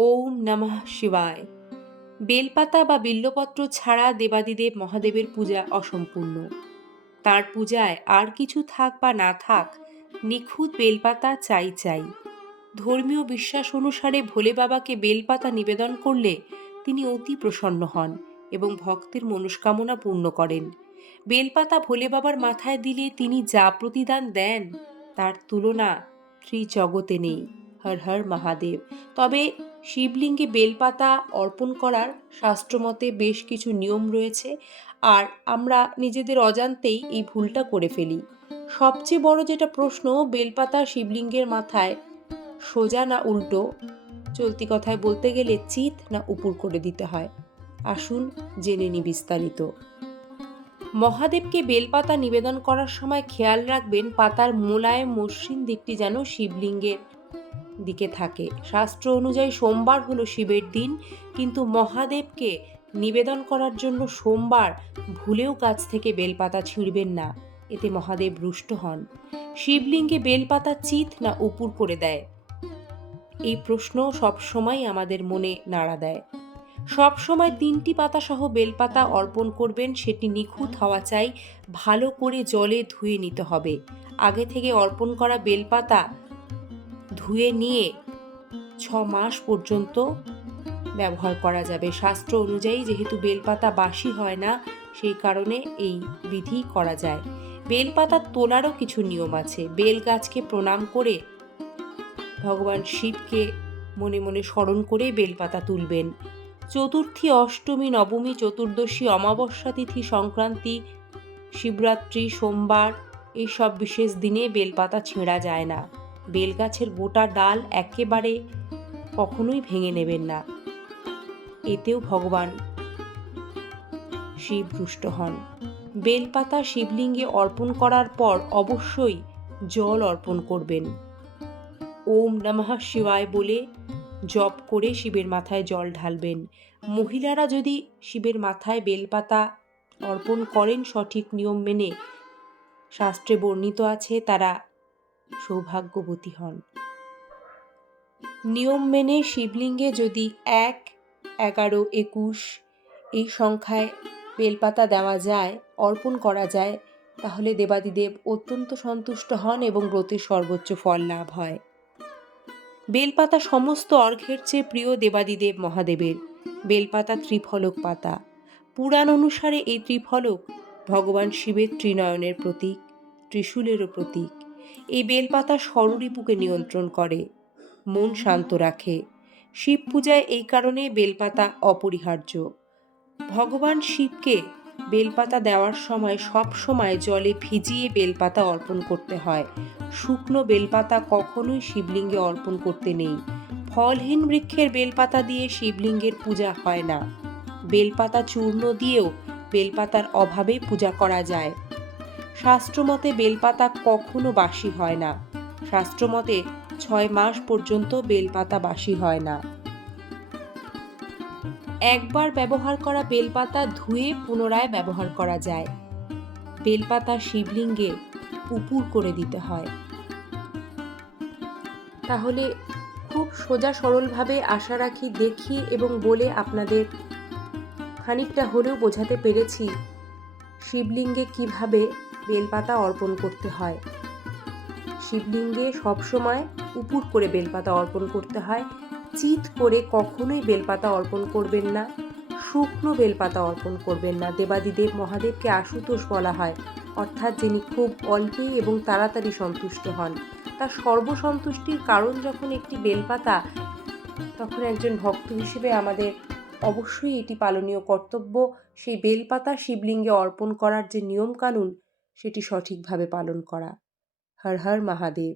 ওম নমঃ শিবায়। বেলপাতা বা বিল্বপত্র ছাড়া দেবাদিদেব মহাদেবের পূজা অসম্পূর্ণ। তার পূজায় আর কিছু থাক বা না থাক, নিখুঁত বেলপাতা চাই চাই। ধর্মীয় বিশ্বাস অনুসারে ভোলে বাবাকে বেলপাতা নিবেদন করলে তিনি অতি প্রসন্ন হন এবং ভক্তের মনস্কামনা পূর্ণ করেন। বেলপাতা ভোলে বাবার মাথায় দিলে তিনি যা প্রতিদান দেন তার তুলনা ত্রিজগতে নেই। হর হর মহাদেব। তবে শিবলিঙ্গে বেলপাতা অর্পণ করার শাস্ত্রমতে বেশ কিছু নিয়ম রয়েছে, আর আমরা নিজেদের অজান্তেই এই ভুলটা করে ফেলি। সবচেয়ে বড় যেটা প্রশ্ন, বেলপাতা শিবলিঙ্গের মাথায় সোজা না উল্টো, চলতি কথায় বলতে গেলে চিত না উপুর করে দিতে হয়। আসুন জেনে নি বিস্তারিত। মহাদেবকে বেলপাতা নিবেদন করার সময় খেয়াল রাখবেন পাতার মোলায়েম মসৃণ দিকটি যেন শিবলিঙ্গের দিকে থাকে। শাস্ত্র অনুযায়ী সোমবার হলো শিবের দিন, কিন্তু মহাদেবকে নিবেদন করার জন্য সোমবার ভুলেও গাছ থেকে বেলপাতা ছিঁড়বেন না, এতে মহাদেব রুষ্ট হন। শিবলিঙ্গে বেলপাতা চিত না উপুর করে দেয়, এই প্রশ্ন সবসময় আমাদের মনে নাড়া দেয়। সবসময় 3টি পাতা সহ বেলপাতা অর্পণ করবেন, সেটি নিখুঁত হওয়া চাই। ভালো করে জলে ধুয়ে নিতে হবে। আগে থেকে অর্পণ করা বেলপাতা ধুয়ে নিয়ে 6 মাস পর্যন্ত ব্যবহার করা যাবে। শাস্ত্র অনুযায়ী যেহেতু বেলপাতা বাসি হয় না, সেই কারণে এই বিধি করা যায়। বেলপাতা তোলারও কিছু নিয়ম আছে। বেল গাছকে প্রণাম করে ভগবান শিবকে মনে মনে স্মরণ করে বেলপাতা তুলবেন। চতুর্থী, অষ্টমী, নবমী, চতুর্দশী, অমাবস্যা তিথি, সংক্রান্তি, শিবরাত্রি, সোমবার, এইসব বিশেষ দিনে বেলপাতা ছেঁড়া যায় না। বেলগাছের গোটা ডাল একেবারে কখনোই ভেঙে নেবেন না, এতেও ভগবান শিব রুষ্ট হন। বেলপাতা শিবলিঙ্গে অর্পণ করার পর অবশ্যই জল অর্পণ করবেন। ওম নমঃ শিবায় বলে জপ করে শিবের মাথায় জল ঢালবেন। মহিলারা যদি শিবের মাথায় বেলপাতা অর্পণ করেন সঠিক নিয়ম মেনে, শাস্ত্রে বর্ণিত আছে, তারা সৌভাগ্যবতী হন। নিয়ম মেনে শিবলিঙ্গে যদি 1, 11, 21 এই সংখ্যায় বেলপাতা দেওয়া যায়, অর্পণ করা যায়, তাহলে দেবাদিদেব অত্যন্ত সন্তুষ্ট হন এবং ব্রতের সর্বোচ্চ ফল লাভ হয়। বেলপাতা সমস্ত অর্ঘ্যের চেয়ে প্রিয় দেবাদিদেব মহাদেবের। বেলপাতা ত্রিফলক পাতা। পুরাণ অনুসারে এই ত্রিফলক ভগবান শিবের ত্রিনয়নের প্রতীক, ত্রিশূলেরও প্রতীক। এই বেলপাতা ষড়রিপুকে নিয়ন্ত্রণ করে, মন শান্ত রাখে। শিব পূজায় এই কারণে বেলপাতা অপরিহার্য। ভগবান শিবকে বেলপাতা দেওয়ার সময় সব সময় জলে ভিজিয়ে বেলপাতা অর্পণ করতে হয়। শুকনো বেলপাতা কখনোই শিবলিঙ্গে অর্পণ করতে নেই। ফলহীন বৃক্ষের বেলপাতা দিয়ে শিবলিঙ্গের পূজা হয় না। বেলপাতা চূর্ণ দিয়েও বেলপাতার অভাবে পূজা করা যায়। শাস্ত্রমতে বেলপাতা কখনো বাসি হয় না। শাস্ত্রমতে 6 মাস পর্যন্ত বেলপাতা বাসি হয় না। একবার ব্যবহার করা বেলপাতা ধুয়ে পুনরায় ব্যবহার করা যায়। বেলপাতা শিবলিঙ্গে উপুর করে দিতে হয়। তাহলে খুব সোজা সরলভাবে আশা রাখি দেখিয়ে এবং বলে আপনাদের খানিকটা হলেও বোঝাতে পেরেছি শিবলিঙ্গে কিভাবে বেলপাতা অর্পণ করতে হয়। শিবলিঙ্গে সবসময় উপুর করে বেলপাতা অর্পণ করতে হয়। চিত করে কখনোই বেলপাতা অর্পণ করবেন না। শুকনো বেলপাতা অর্পণ করবেন না। দেবাদিদেব মহাদেবকে আশুতোষ বলা হয়, অর্থাৎ যিনি খুব অল্পেই এবং তাড়াতাড়ি সন্তুষ্ট হন। তার সর্বসন্তুষ্টির কারণ যখন একটি বেলপাতা, তখন একজন ভক্ত হিসেবে আমাদের অবশ্যই এটি পালনীয় কর্তব্য, সেই বেলপাতা শিবলিঙ্গে অর্পণ করার যে নিয়মকানুন সেটি সঠিকভাবে পালন করা। হর হর মহাদেব।